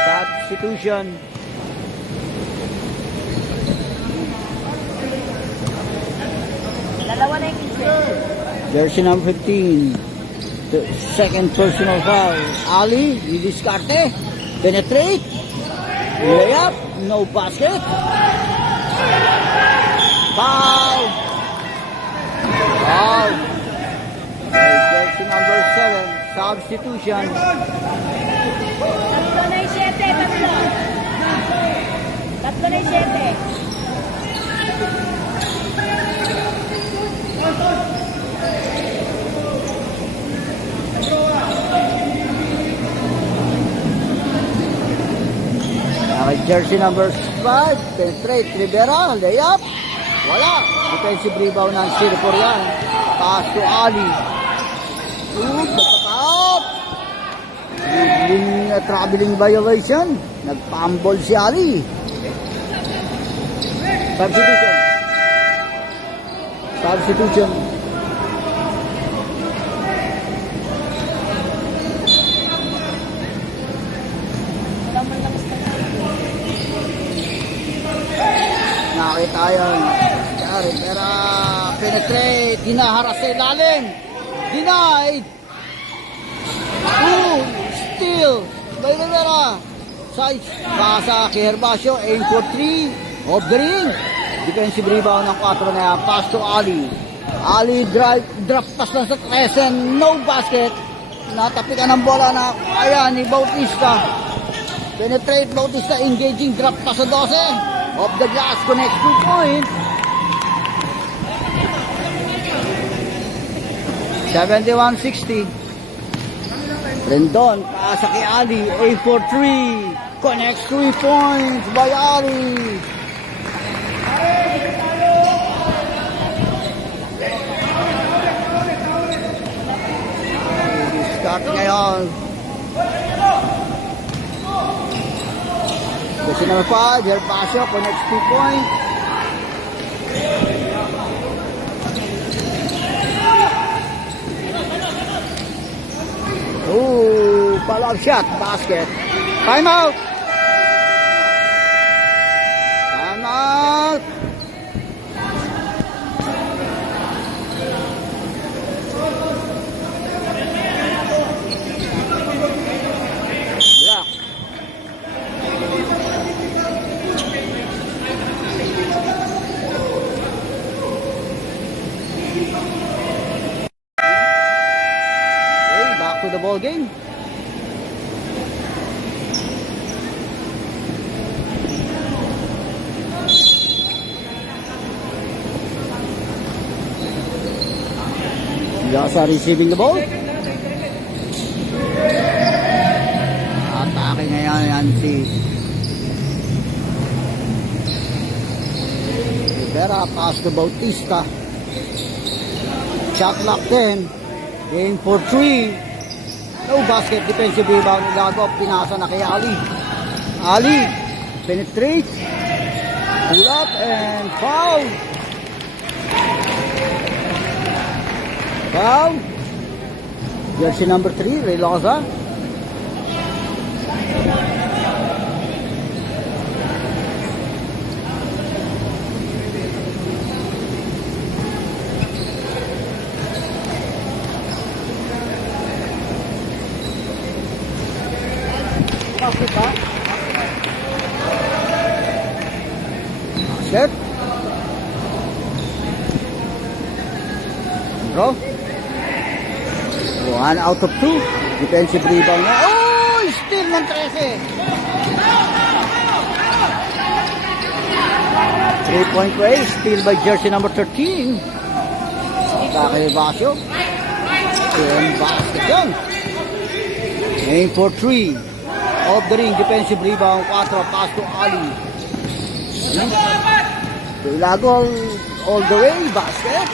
Substitution. Dalawa na yung Jersey number 15. The second personal foul. Ali, didiskarte. Penetrate. Layup. No basket. Foul. Foul. Jersey number 7. Substitution. Tatlo na yung 7, tatlo. Tatlo na yung 7. Jersey number 5, penetrate, Rivera, layup, wala. Defensive rebound ng Sirporian. Pass to Ali. Out. Traveling violation. Nagpambol si Ali. Substitution. Nakita yun. Rivera penetrate. Hinaharas sa ilalim. Denied. Steal by Rivera. Size. Pasa kay Herbacio. Aim for 3. Off the ring. Defensive rebound ng 4 na yan. Pass to Ali. Ali drop pass lang sa 3. No basket. Natapikan ng bola na kaya ni Bautista. Penetrate Bautista. Engaging drop pass sa 12. Off the glass, connects 2 points. 71-60. Rendon, paasa kay Ali. A for 3. Connects 3 points by Ali. Start ngayon. Jersey number 5, Herbacio connects 2 points. Follow-up shot, basket. Time out. Asa receiving the ball. Atake ngayon yan si Rivera. Pass to Bautista. Shot clock 10. Game for 3. No basket. Defensive rebound. Ilago. Pinasa na kay Ali. Ali. Penetrate. Pull up and foul. Foul. Jersey number 3. Relosa. Basket. Bro. 1 out of 2. Defensive rebound na. Oh! Steal ng 13. 3-point play. Steal by jersey number 13. Atake Basio. And basket yan. Aim for 3. Off the ring. Defensive rebound. 4. Pass to Ali. Ilago all the way. Basket.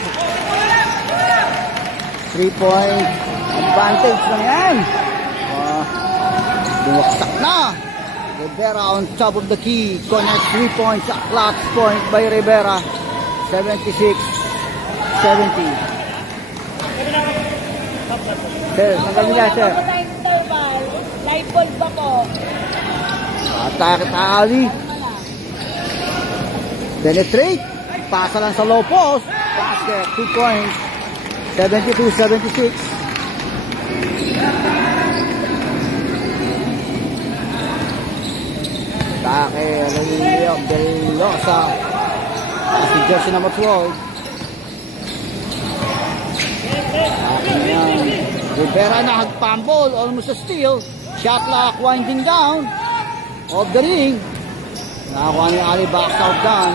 3-point advantage lang yan. Buwaksak na. Rivera on top of the key. Connect 3 points. A clutch point by Rivera. 76-70. Sir, nagal nila, sir. Live ball ba ko? Atake ta Ali. Penetrate. Pasa lang sa low post. Basket. 2 points. 72-76. Atake Leo Del Losa. Si jersey number 12. Ayan. Rivera na hagpambol. Almost a steal. Shot clock winding down. Off the ring. Nakakuha ni Ali, backs out down.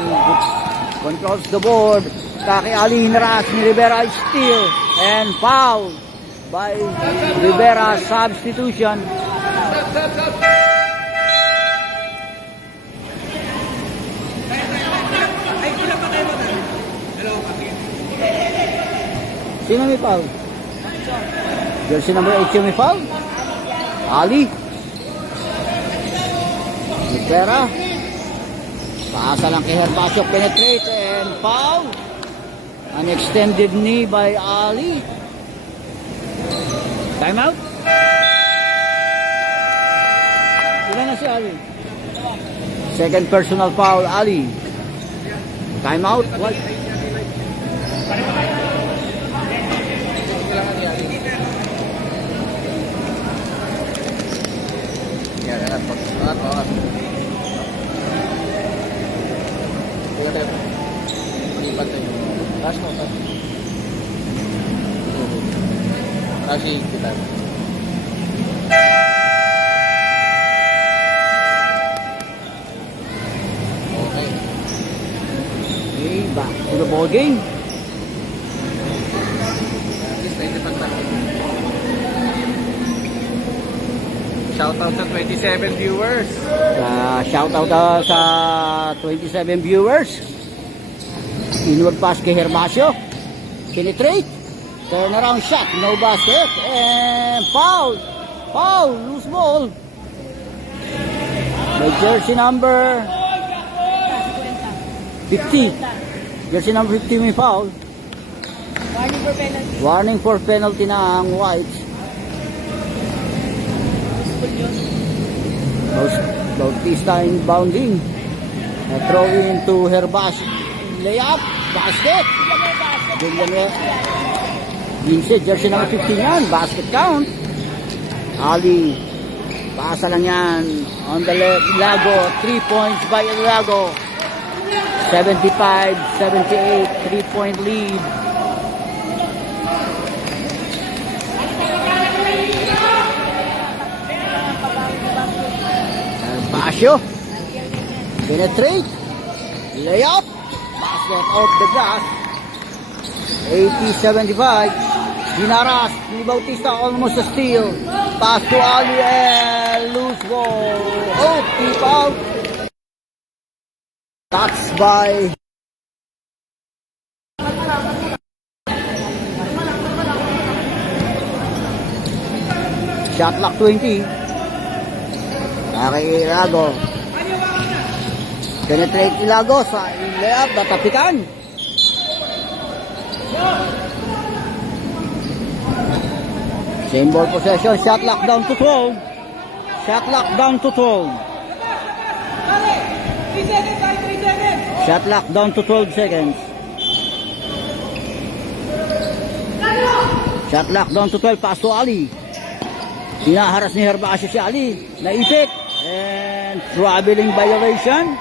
Controls the board. Kaki Ali hinaras ni Rivera, steal and foul by Rivera. Substitution. Sino may foul? Jersey number 8 yung may foul? Ali. Rivera. Paasa lang kay Herbacio. Penetrate and foul. An extended knee by Ali. Time out. Ilan na si Ali? Second personal foul, Ali. Time out. What? Kasi kita. Okay. Okay, back to the ball game. Shout out to 27 viewers. Shout out sa 27 viewers. Inward pass kay Herbacio. Penetrate. Turnaround shot. No basket. And foul. Foul. Loose ball. By jersey number 50. Jersey number 50 may foul. Warning for penalty. Warning for penalty na ang White. Bautista inbounding. Throw into Herbacio. Layup. Basket. Vincent, jersey number 15 yan. Basket count. Ali. Pasa lang yan. On the left. Ilago. 3 points by Ilago. 75-78. 3-point lead. Herbacio. Penetrate. Layup. Basket off the glass. 80-75. Hinaras ni Bautista, almost a steal. Pass to Ali and loose ball. Oh, keep out. That's by shot clock 20. Kay Ilago. Penetrate Ilago sa layup, datapikan. Same ball possession, shot clock down to 12. Shot clock down to 12. Shot clock down to 12 seconds. Shot clock down to 12, pass to Ali. Hinaharas ni Herbacio si Ali. Naipit. And traveling violation.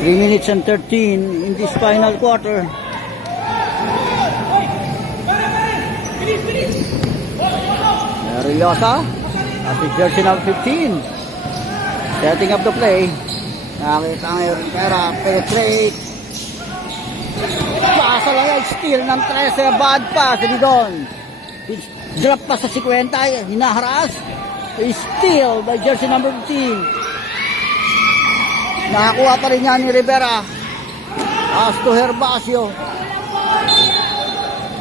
Three minutes and 13 in this final quarter. Ariosa, at the jersey number 15. Setting up the play. Nakita ngayon, Rivera, penetrate. Pasa lang yan, steal ng 13, bad pass, Ridon. Drop pa sa 50, hinaharas. Steal by jersey number 15. Nakakuha pa rin yan ni Rivera. Pass to Herbacio.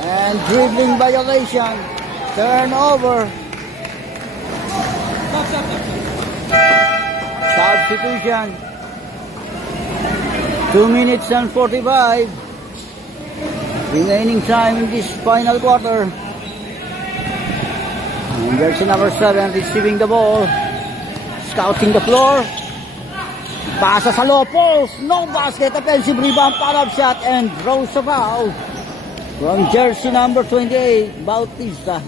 And dribbling violation. Turnover. Substitution. 2 minutes and 45 remaining time in this final quarter. And jersey number 7 receiving the ball, scouting the floor. Pasa sa low post, no basket, offensive rebound, follow-up shot, and throws a foul from jersey number 28, Bautista.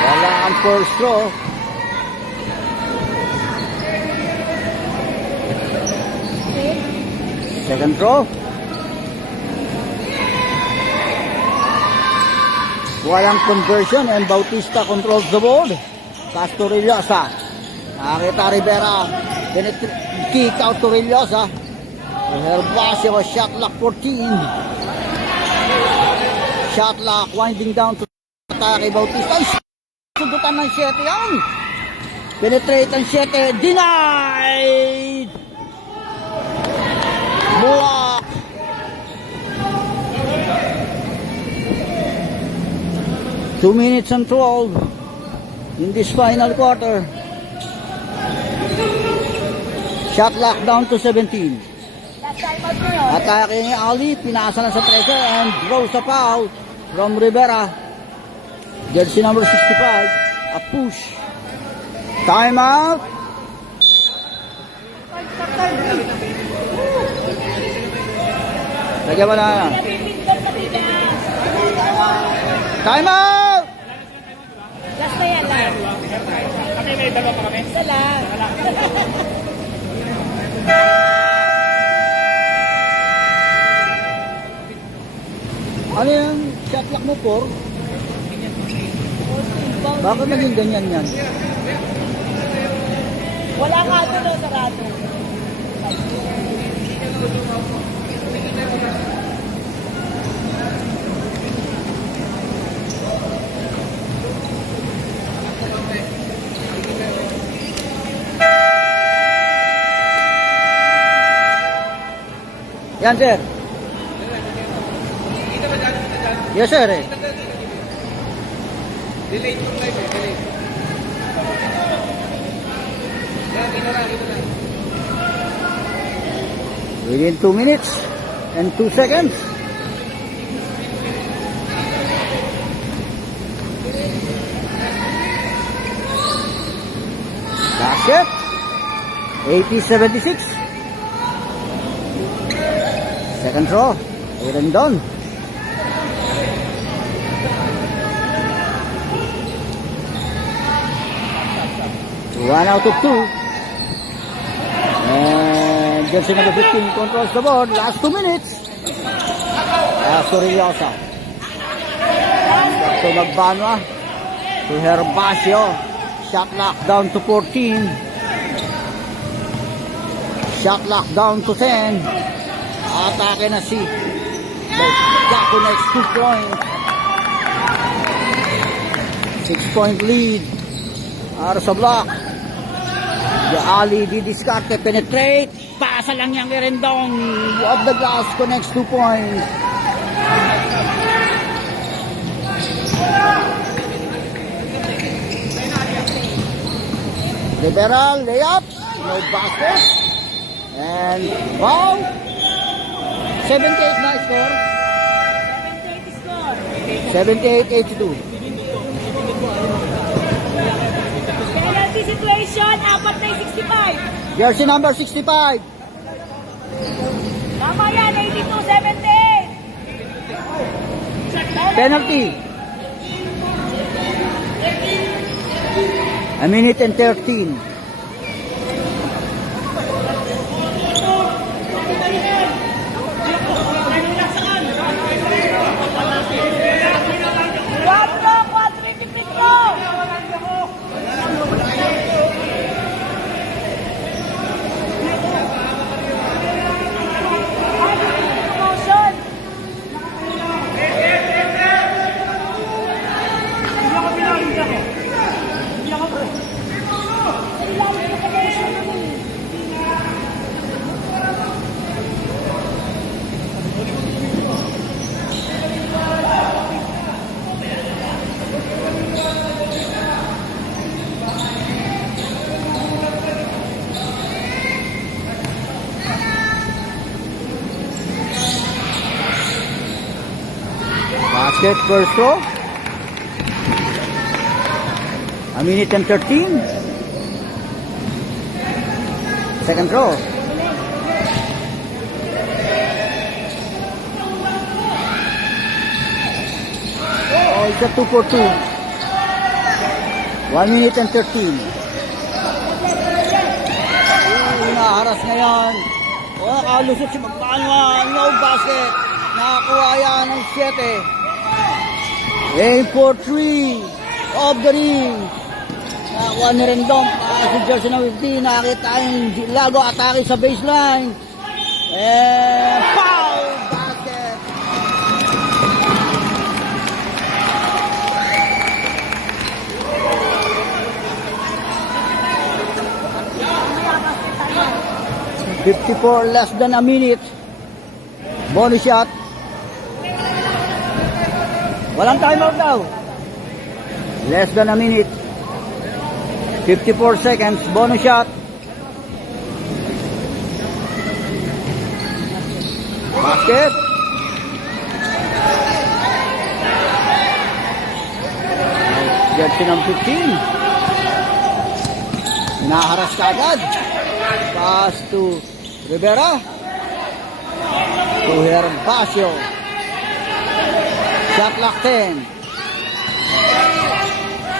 Wala ang first throw. Second throw. Walang conversion and Bautista controls the board. Pass to Rillosa. Nakita Rivera. Kick out to Rillosa. Herbacio was shot clock 14. Shot clock winding down to atake Bautista. Ay, sundutan ng 7 yan. Penetrate ang 7. Denied. Block. Two minutes and 12 in this final quarter. Shot clock down to 17. Atake ni Ali, pinasa na sa 13 and throws a foul from Rivera. Jersey number 65, a push. Timeout. Lagyan mo na. Timeout. Last na yan lang. Kami may dalawa pa kami. Isa lang. Ano yung shot clock mo, Por? Bakit naging ganyan yan? Wala nga doon o sarado. Yan, sir. Yes, sir. Eh. Delay po tayo, delay. Within 2 minutes and 2 seconds. Basket. 80-76. Second throw. Aaron Don. One out of two. And Jersey number 15 controls the board. Last 2 minutes. Sorrellosa. So Magbanwa to Herbacio. Shot lock down to 14. Shot lock down to 10. Atake na si Jaco next 2 points. 6-point lead. Para sa block. The Ali didiskarte, penetrate. Pasa lang yang Rendong. Off the glass, connects 2 points. Liberal layup, no basket. And wow. 78 na score. 78-82. Penalty situation, apat na yung 65. Jersey number 65. Tama yan, 82-78. Penalty. A minute and 13. Basket first throw. A minute and 13. Second throw. Oh, it's a 2 for 2. 1 minute and 13. Naharas ngayon. Nakalusot si Magbanwa. No basket. Nakakuha yan ng 7. Aim for 3. Off the ring. Nakakuha ni Rendon. Si Jersey na 15. Nakakita yung Lago atake sa baseline. And foul! Basket. $54 less than a minute. Bonus shot. Walang timeout daw. Less than a minute. 54 seconds. Bonus shot. Basket. Jersey ng 15. Naharas ka agad. Pass to Rivera. To Herbacio. Shot clock 10.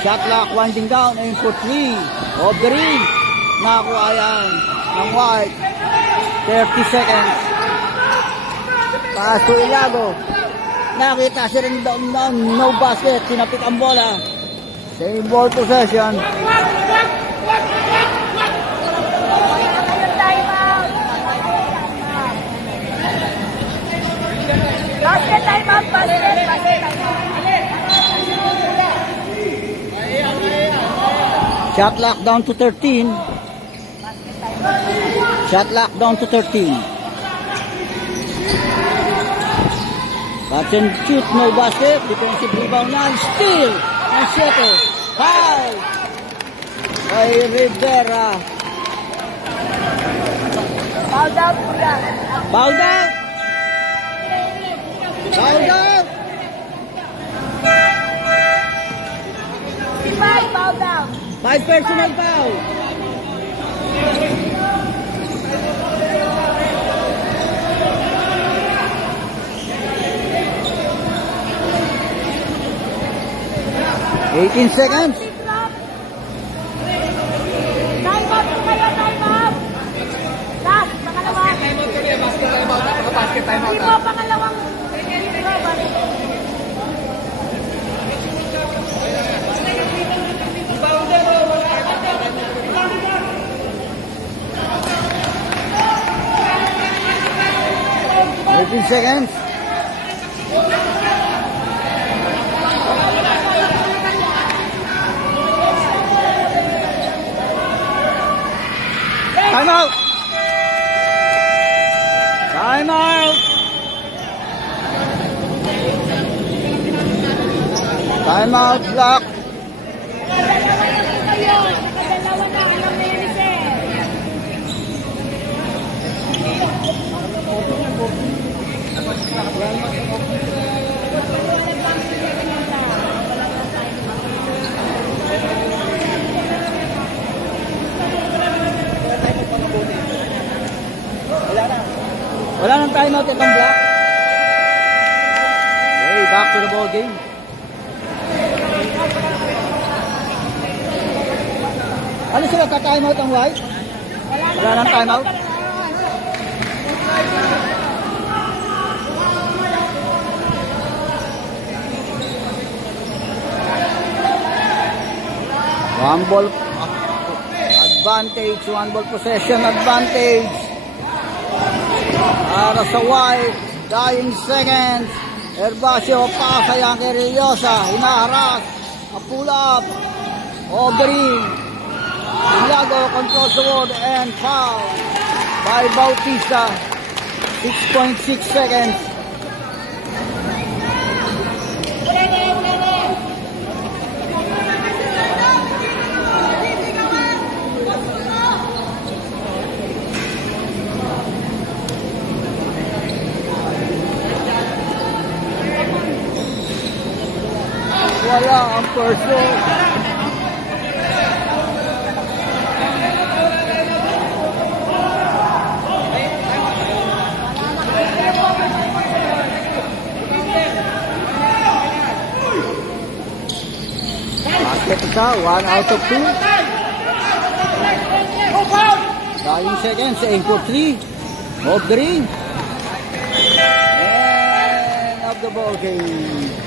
Shot clock winding down. Aim for 3. Off the ring. Nakakuha yan ng White. 30 seconds. Pass to Ilago. Nakita si Rendon. No basket. Sinapit ang bola. Same ball possession. Basket time out, basket time out. Shot lock down to 13. Shot lock down to 13. Catch and shoot, no basket. Defensive rebound yan. Steal. Ang 7. Foul. Kay Rivera. Foul out, kuya. Foul out. Foul out. 5 foul down. 5 personal foul. $18 seconds. Time out po kayo, time out. Last, makalawa. time out. Hindi mo pangalawang. Ah. 13 seconds. Time out. Time out. Time out, block. Dalawa na, alam na yun eh. Wala nang time out itong block. Okay, back to the ball game. Ano sila, ka-time out ang white? Wala nang time out? One ball advantage, one ball possession advantage. Para sa white, dying seconds. Herbacio pasa yan kay Reyosa. Hinaharas. A pull up. Green. Ilago controls the board and foul by Bautista. 6.6 seconds. Wala ang person. Basket isa, 1 out of 2. Dying seconds, aim for 3. Of the ring. And of the ball game.